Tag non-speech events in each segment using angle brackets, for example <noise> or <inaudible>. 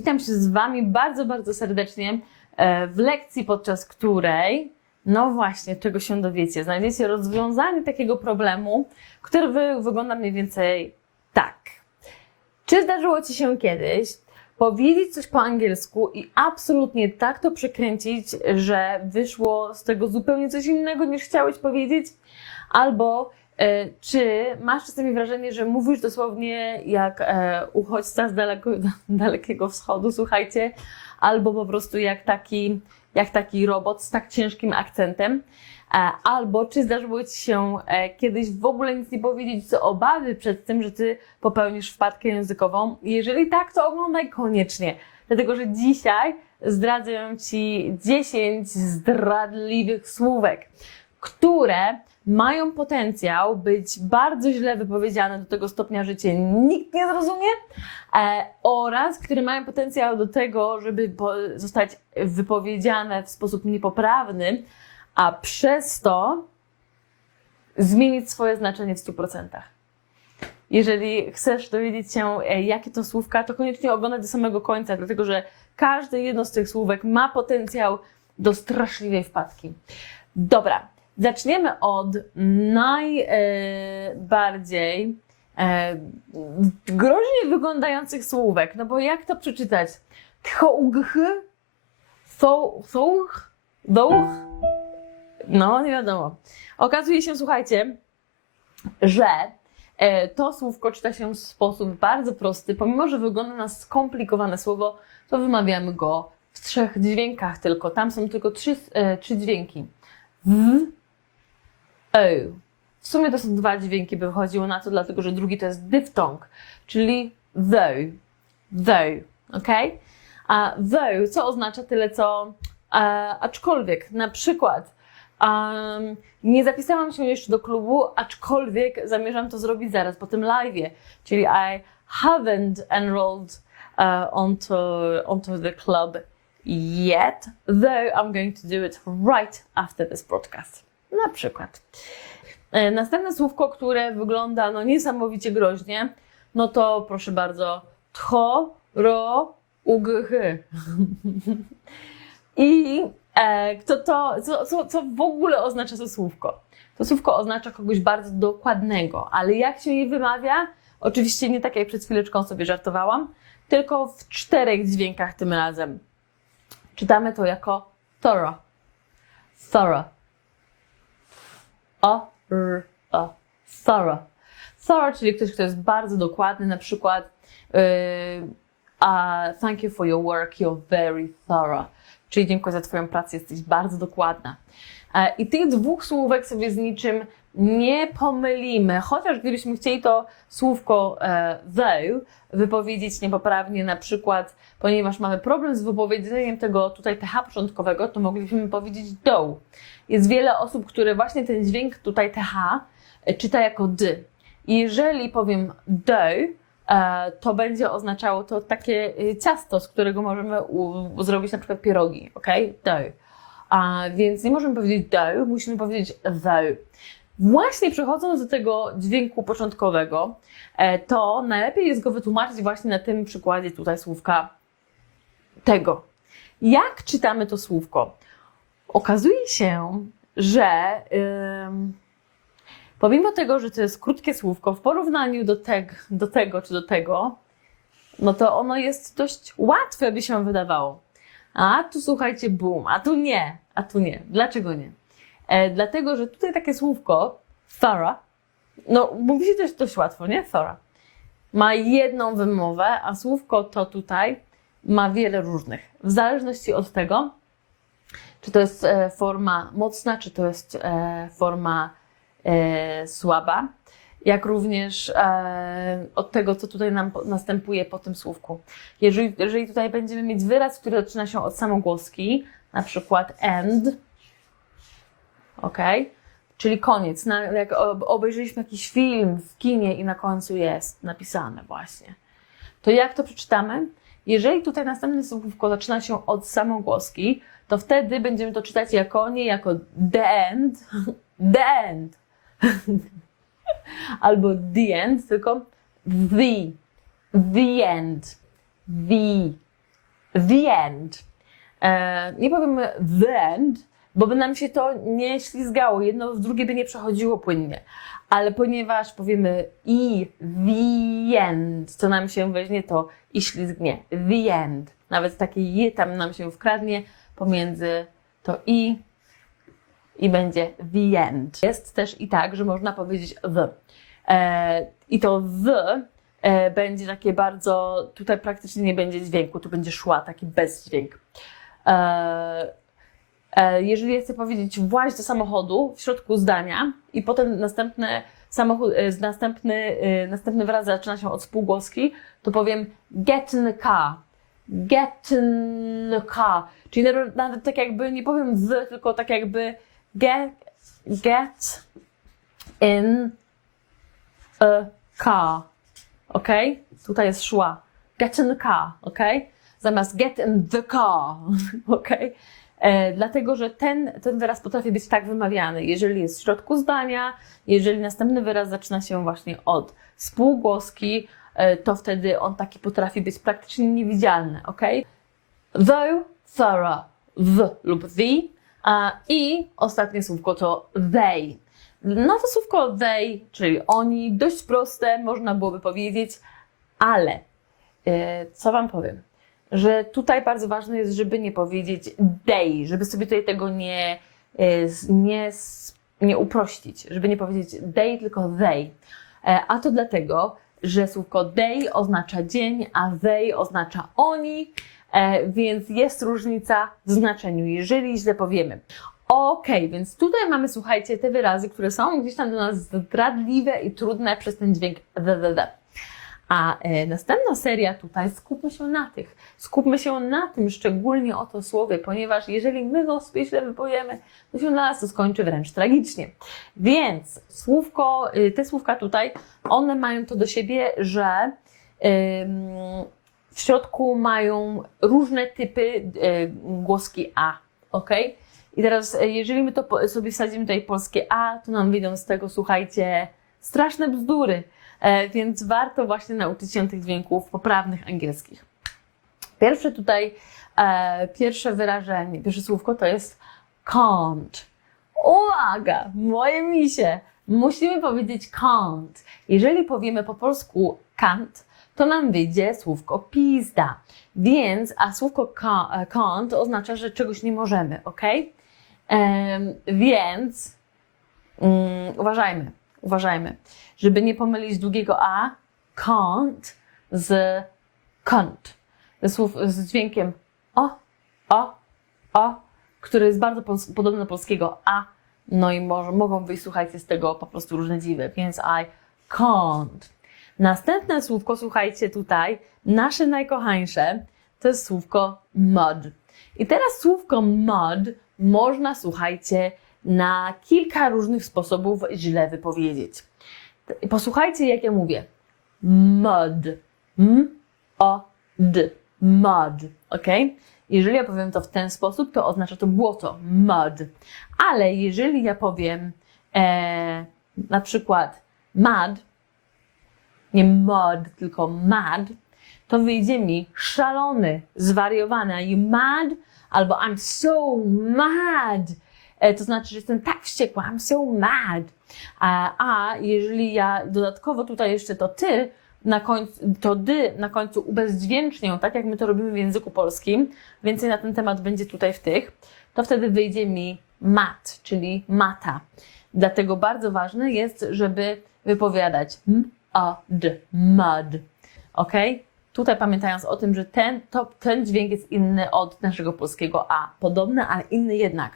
Witam się z Wami bardzo, bardzo serdecznie e, w lekcji, podczas której, no właśnie, czego się dowiecie, znajdziecie rozwiązanie takiego problemu, który wy, wygląda mniej więcej tak. Czy zdarzyło Ci się kiedyś powiedzieć coś po angielsku i absolutnie tak to przekręcić, że wyszło z tego zupełnie coś innego niż chciałeś powiedzieć? Albo czy masz czasami wrażenie, że mówisz dosłownie jak e, uchodźca z daleko, <laughs> dalekiego wschodu, słuchajcie, albo po prostu jak taki, jak taki robot z tak ciężkim akcentem? E, Albo czy zdarzyło Ci się e, kiedyś w ogóle nic nie powiedzieć, co obawy przed tym, że Ty popełnisz wpadkę językową? Jeżeli tak, to oglądaj koniecznie, dlatego że dzisiaj zdradzę Ci 10 zdradliwych słówek, które mają potencjał być bardzo źle wypowiedziane do tego stopnia, że Cię nikt nie zrozumie, e, oraz które mają potencjał do tego, żeby po, zostać wypowiedziane w sposób niepoprawny, a przez to zmienić swoje znaczenie w 100%. Jeżeli chcesz dowiedzieć się, e, jakie to słówka, to koniecznie oglądaj do samego końca, dlatego że każde jedno z tych słówek ma potencjał do straszliwej wpadki. Dobra, zaczniemy od najbardziej e, groźnie wyglądających słówek. No bo jak to przeczytać? Tchough, thouch, douch, no, nie wiadomo. Okazuje się, słuchajcie, że e, to słówko czyta się w sposób bardzo prosty. Pomimo, że wygląda na skomplikowane słowo, to wymawiamy go w trzech dźwiękach tylko. Tam są tylko trzy, e, trzy dźwięki. W, o. W sumie to są dwa dźwięki, by wychodziło na to, dlatego że drugi to jest dyftong, czyli though. Though, ok? A though, co oznacza tyle co e, aczkolwiek. Na przykład Um, nie zapisałam się jeszcze do klubu, aczkolwiek zamierzam to zrobić zaraz po tym live'ie. Czyli I haven't enrolled uh, onto, onto the club yet, though I'm going to do it right after this broadcast. Na przykład. E, Następne słówko, które wygląda no niesamowicie groźnie, no to proszę bardzo, tcho, ro, ugh. <laughs> I e, kto to, co, co, co w ogóle oznacza to słówko? To słówko oznacza kogoś bardzo dokładnego, ale jak się je wymawia? Oczywiście nie tak jak przed chwileczką sobie żartowałam, tylko w czterech dźwiękach tym razem. Czytamy to jako thorough. Thorough. O, r, o. Thorough. Thorough, czyli ktoś, kto jest bardzo dokładny, na przykład yy, uh, thank you for your work, you're very thorough. Czyli dziękuję za Twoją pracę, jesteś bardzo dokładna. E, I tych dwóch słówek sobie z niczym nie pomylimy, chociaż gdybyśmy chcieli to słówko e, though wypowiedzieć niepoprawnie, na przykład, ponieważ mamy problem z wypowiedzeniem tego tutaj th początkowego, to moglibyśmy powiedzieć do. Jest wiele osób, które właśnie ten dźwięk tutaj th e, czyta jako d. Jeżeli powiem do, e, to będzie oznaczało to takie ciasto, z którego możemy zrobić na przykład pierogi, ok? Dough. A więc nie możemy powiedzieć dough, musimy powiedzieć though. Właśnie przechodząc do tego dźwięku początkowego, e, to najlepiej jest go wytłumaczyć właśnie na tym przykładzie tutaj słówka tego. Jak czytamy to słówko? Okazuje się, że ym, Pomimo tego, że to jest krótkie słówko, w porównaniu do, teg, do tego czy do tego, no to ono jest dość łatwe, by się wydawało. A tu słuchajcie, boom, a tu nie, a tu nie. Dlaczego nie? E, dlatego, że tutaj takie słówko, thorough, no mówi się też dość łatwo, nie? Thorough. Ma jedną wymowę, a słówko to tutaj ma wiele różnych. W zależności od tego, czy to jest e, forma mocna, czy to jest e, forma e, słaba, jak również e, od tego, co tutaj nam po- następuje po tym słówku. Jeżeli, jeżeli tutaj będziemy mieć wyraz, który zaczyna się od samogłoski, na przykład end, ok, czyli koniec, na, jak ob- obejrzeliśmy jakiś film w kinie i na końcu jest napisane właśnie, to jak to przeczytamy? Jeżeli tutaj następne słówko zaczyna się od samogłoski, to wtedy będziemy to czytać jako nie jako the end, <laughs> the end, <laughs> albo the end, tylko the, the end, the, the end. E, nie powiemy the end, bo by nam się to nie ślizgało, jedno w drugie by nie przechodziło płynnie. Ale ponieważ powiemy i the end, to nam się weźmie to i ślizgnie. The end. Nawet takie je tam nam się wkradnie pomiędzy to i i będzie the end. Jest też i tak, że można powiedzieć the. E, I to the e, będzie takie bardzo, tutaj praktycznie nie będzie dźwięku, tu będzie szła, taki bezdźwięk. E, e, jeżeli chcę powiedzieć właź do samochodu w środku zdania i potem następny samochód, e, z następny, następny wyraz zaczyna się od spółgłoski, to powiem get in the car. Get in the car. Czyli nawet, tak jakby, nie powiem the, tylko tak jakby get, get in a car. Ok? Tutaj jest szła. Get in the car. Ok? Zamiast get in the car. <laughs> Ok? E, dlatego, że ten, ten wyraz potrafi być tak wymawiany, jeżeli jest w środku zdania, jeżeli następny wyraz zaczyna się właśnie od spółgłoski, e, to wtedy on taki potrafi być praktycznie niewidzialny, ok? Though, thorough, w lub the, a, i ostatnie słówko to they. No to słówko they, czyli oni, dość proste, można byłoby powiedzieć, ale e, co Wam powiem? Że tutaj bardzo ważne jest, żeby nie powiedzieć they, żeby sobie tutaj tego nie, e, nie, nie uprościć, żeby nie powiedzieć they, tylko they. E, A to dlatego, że słówko they oznacza dzień, a they oznacza oni, e, więc jest różnica w znaczeniu, jeżeli źle powiemy. Okej, więc tutaj mamy, słuchajcie, te wyrazy, które są gdzieś tam do nas zdradliwe i trudne przez ten dźwięk the, the, the. A e, następna seria tutaj, skupmy się na tych. Skupmy się na tym, szczególnie o to słowie, ponieważ jeżeli my go sobie źle wypowiemy, to się dla nas to skończy wręcz tragicznie. Więc słówko, y, te słówka tutaj, one mają to do siebie, że w środku mają różne typy y, głoski A, ok? I teraz, y, jeżeli my to sobie wsadzimy tutaj polskie A, to nam wyjdą z tego, słuchajcie, straszne bzdury. E, więc warto właśnie nauczyć się tych dźwięków poprawnych angielskich. Pierwsze tutaj, e, pierwsze wyrażenie, pierwsze słówko to jest can't. Uwaga, moje misie, musimy powiedzieć can't. Jeżeli powiemy po polsku can't, to nam wyjdzie słówko pizda. Więc, a słówko ca- e, can't oznacza, że czegoś nie możemy, ok? Więc mm, uważajmy, uważajmy, żeby nie pomylić długiego a, can't z kąt. Słów z dźwiękiem o, o, o, który jest bardzo podobny do polskiego a, no i może, mogą wyjść, słuchajcie, z tego po prostu różne dziwy, więc I can't. Następne słówko, słuchajcie tutaj, nasze najkochańsze, to jest słówko mud. I teraz słówko mud można, słuchajcie, na kilka różnych sposobów źle wypowiedzieć. Posłuchajcie, jak ja mówię. Mud. M, o, d. Mud. Ok? Jeżeli ja powiem to w ten sposób, to oznacza to błoto. Mud. Ale jeżeli ja powiem e, na przykład mad, nie mud, tylko mad, to wyjdzie mi szalony, zwariowany. Are you mad? Albo I'm so mad. E, To znaczy, że jestem tak wściekła. I'm so mad. A, jeżeli ja dodatkowo tutaj jeszcze to ty, na końcu, to dy na końcu ubezdźwięcznię, tak jak my to robimy w języku polskim, więcej na ten temat będzie tutaj w tych, to wtedy wyjdzie mi mat, czyli mata. Dlatego bardzo ważne jest, żeby wypowiadać m, a, d, mud. Ok? Tutaj pamiętając o tym, że ten, to, ten dźwięk jest inny od naszego polskiego a. Podobny, ale inny jednak.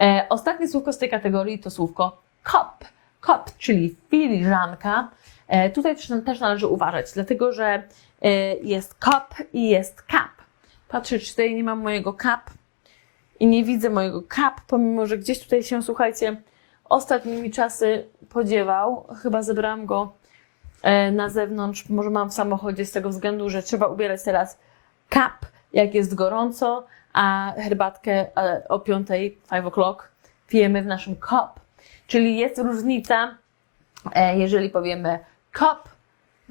E, ostatnie słówko z tej kategorii to słówko cup. Cup, czyli filiżanka. E, tutaj też, należy uważać, dlatego że e, jest cup i jest cup. Patrzę, czy tutaj nie mam mojego cup i nie widzę mojego cup, pomimo że gdzieś tutaj się, słuchajcie, ostatnimi czasy podziewał. Chyba zebrałam go na zewnątrz, może mam w samochodzie z tego względu, że trzeba ubierać teraz cup, jak jest gorąco, a herbatkę e, o 5, 5 o'clock pijemy w naszym cup. Czyli jest różnica, e, jeżeli powiemy cup,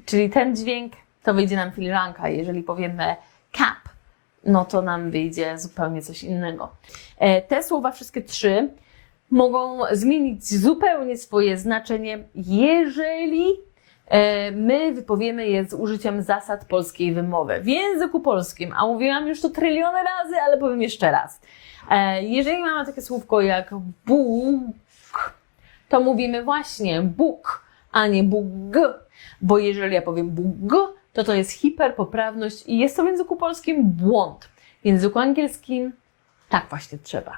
czyli ten dźwięk, to wyjdzie nam filiżanka. Jeżeli powiemy cup, no to nam wyjdzie zupełnie coś innego. E, Te słowa, wszystkie trzy, mogą zmienić zupełnie swoje znaczenie, jeżeli my wypowiemy je z użyciem zasad polskiej wymowy w języku polskim. A mówiłam już to tryliony razy, ale powiem jeszcze raz. E, Jeżeli mamy takie słówko jak Bóg, to mówimy właśnie Bóg, a nie Bóg. Bo jeżeli ja powiem Bóg, to to jest hiperpoprawność i jest to w języku polskim błąd. W języku angielskim tak właśnie trzeba.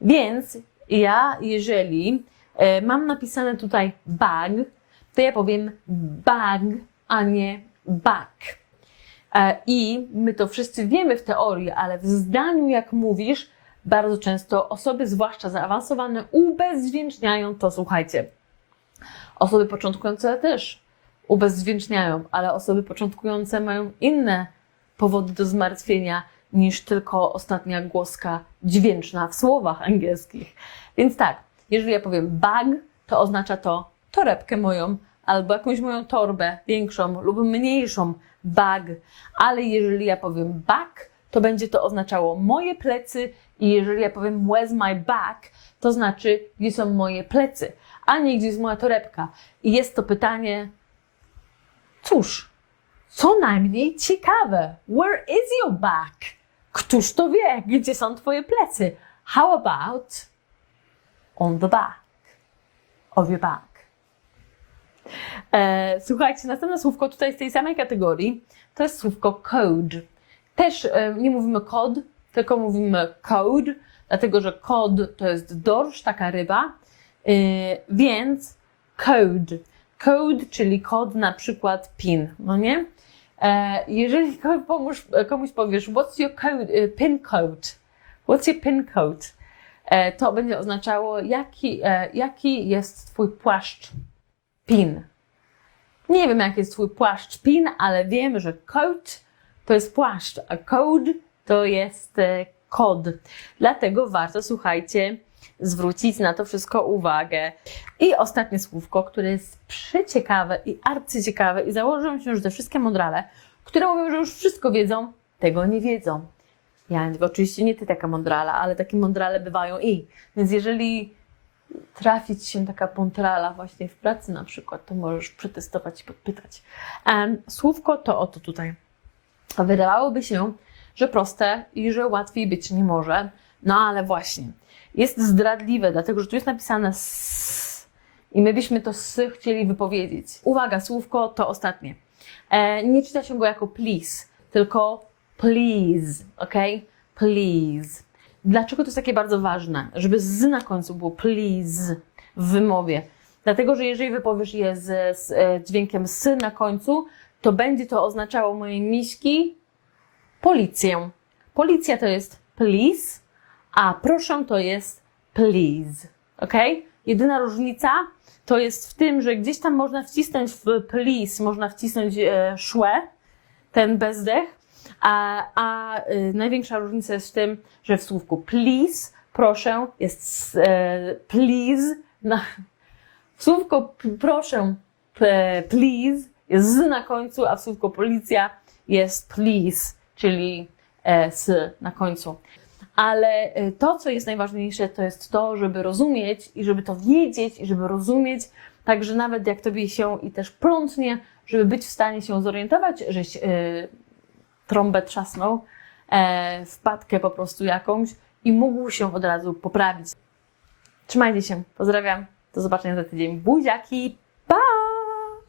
Więc ja, jeżeli e, mam napisane tutaj bag, to ja powiem bag, a nie bag. E, I my to wszyscy wiemy w teorii, ale w zdaniu, jak mówisz, bardzo często osoby, zwłaszcza zaawansowane, ubezdźwięczniają to, słuchajcie. Osoby początkujące też ubezdźwięczniają, ale osoby początkujące mają inne powody do zmartwienia niż tylko ostatnia głoska dźwięczna w słowach angielskich. Więc tak, jeżeli ja powiem bag, to oznacza to torebkę moją albo jakąś moją torbę większą lub mniejszą bag, ale jeżeli ja powiem bag, to będzie to oznaczało moje plecy i jeżeli ja powiem where's my bag, to znaczy gdzie są moje plecy, a nie gdzie jest moja torebka. I jest to pytanie, cóż, co najmniej ciekawe. Where is your bag? Któż to wie, gdzie są twoje plecy? How about on the back of your bag? E, słuchajcie, następne słówko tutaj z tej samej kategorii to jest słówko code. Też e, nie mówimy kod, tylko mówimy code, dlatego że kod to jest dorsz, taka ryba, e, więc code. Code, czyli kod na przykład PIN, no nie? Jeżeli komuś, komuś powiesz, what's your code, PIN code? What's your PIN code? To będzie oznaczało, jaki, jaki jest Twój płaszcz PIN. Nie wiem, jaki jest Twój płaszcz PIN, ale wiem, że coat to jest płaszcz, a code to jest e, kod. Dlatego warto, słuchajcie, zwrócić na to wszystko uwagę. I ostatnie słówko, które jest przeciekawe i arcyciekawe i założę się, że te wszystkie mądrale, które mówią, że już wszystko wiedzą, tego nie wiedzą. Ja oczywiście nie ty taka mądrala, ale takie mądrale bywają i. Więc jeżeli trafić się taka pontrala właśnie w pracy na przykład, to możesz przetestować i podpytać. Słówko to oto tutaj. Wydawałoby się, że proste i że łatwiej być nie może, no ale właśnie. Jest zdradliwe, dlatego że tu jest napisane s i my byśmy to s chcieli wypowiedzieć. Uwaga, słówko to ostatnie. E, nie czyta się go jako please, tylko please, ok? Please. Dlaczego to jest takie bardzo ważne? Żeby z na końcu było please w wymowie. Dlatego, że jeżeli wypowiesz je z, z e, dźwiękiem s na końcu, to będzie to oznaczało moje miśki policję. Policja to jest please, a proszę to jest please. Ok? Jedyna różnica to jest w tym, że gdzieś tam można wcisnąć w please, można wcisnąć e, szłę, ten bezdech, a, a y, największa różnica jest w tym, że w słówku please, proszę, jest e, please. Na, w słówko p- proszę, please jest z na końcu, a w słówko policja jest please, czyli e, s na końcu. Ale e, to, co jest najważniejsze, to jest to, żeby rozumieć i żeby to wiedzieć i żeby rozumieć, także nawet jak tobie się i też plątnie, żeby być w stanie się zorientować, żeś trąbę trzasnął, e, wpadkę po prostu jakąś i mógł się od razu poprawić. Trzymajcie się, pozdrawiam, do zobaczenia za tydzień. Buziaki!